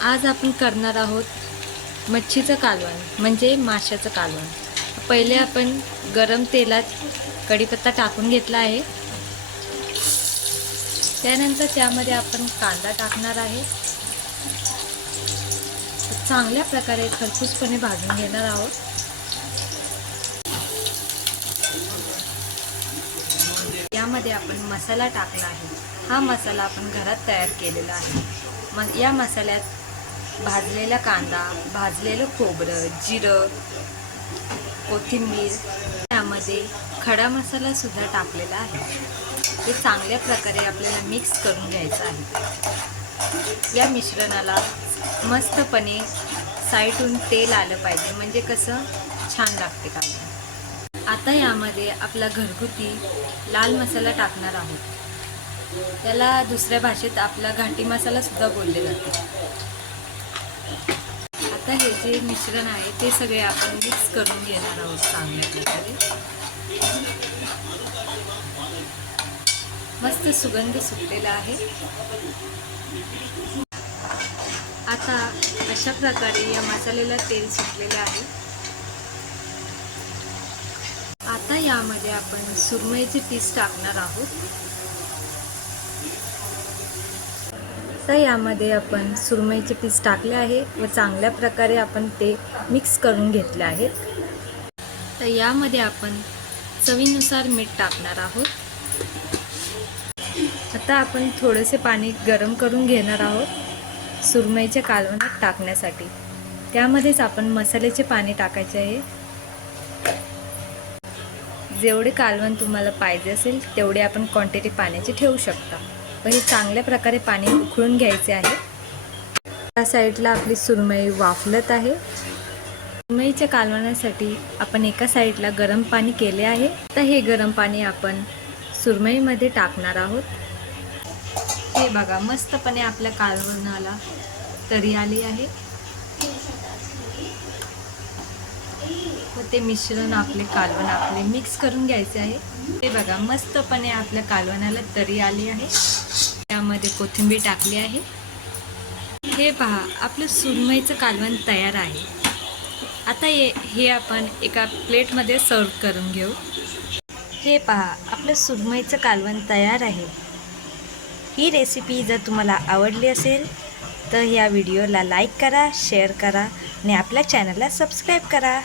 आज आपण करणार आहोत मच्छीचं कालवण म्हणजे माशाचं कालवण। पहिले आपण गरम तेलात कढीपत्ता टाकून घेतला आहे। त्यानंतर त्यामध्ये आपण कांदा टाकणार आहे। चांगल्या प्रकारे खरपूसपणे भाजून घेणार आहोत। यामध्ये आपण मसाला टाकला आहे। हा मसाला आपण घरात तयार केलेला आहे। मग या मसाल्यात भाजलेला कांदा, भाजलेलं खोबरं, जिरं, कोथिंबीर, त्यामध्ये खडा मसाला सुद्धा टाकलेला आहे। हे चांगल्या प्रकारे आपल्याला मिक्स करून घ्यायचं आहे। या मिश्रणाला मस्तपणे साईडून तेल आलं पाहिजे, म्हणजे कसं छान लागते कालवण। आता यामध्ये आपला घरगुती लाल मसाला टाकणार आहोत। त्याला दुसऱ्या भाषेत आपला घाटी मसाला सुद्धा बोलले जाते। आता हे जे मिश्रण आहे ते सगळे आपण मिक्स करून घेणार आहोत चांगल्या प्रकारे। मस्त सुगंध सुटलेला आहे। आता अशा प्रकारे या मसाल्याला तेल सुटलेलं आहे। आता यामध्ये आपण सुरमईचे पीस टाकणार आहोत। तर यामध्ये आपण सुरमईचे पीस टाकले आहे व चांगल्या प्रकारे आपण ते मिक्स करून घेतले आहेत। तर यामध्ये आपण चवीनुसार मीठ टाकणार आहोत। आता आपण थोडेसे पाणी गरम करून घेणार आहोत सुरमईच्या कालवणात टाकण्यासाठी। त्यामध्येच आपण मसाल्याचे पाणी टाकायचे आहे। जेवढे कालवण तुम्हाला पाहिजे असेल तेवढे आपण क्वांटिटी पाण्याची ठेवू शकता। व हे चांगल्या प्रकारे पाणी उकळून घ्यायचे आहे। त्या साईडला आपली सुरमई वाफलत आहे। सुरमईच्या कालवणासाठी आपण एका साईडला गरम पाणी केले आहे। तर हे गरम पाणी आपण सुरमईमध्ये टाकणार आहोत। हे बघा, मस्तपणे आपल्या कालवणाला तरी आली आहे व ते मिश्रण आपले कालवण मिक्स करून घ्यायचे आहे। हे बघा, मस्तपणे आपल्या कालवणाला तरी आली आहे। त्यामध्ये कोथिंबीर टाकली आहे। हे पहा, आपलं सुरमईचं कालवण तयार आहे। आता हे आपण एका प्लेटमध्ये सर्व करून घेऊ। हे पहा, आपलं सुरमईचं कालवण तयार आहे। ही रेसिपी जर तुम्हाला आवडली असेल तर या व्हिडिओला लाईक करा, शेअर करा आणि आपल्या चॅनलला सबस्क्राईब करा।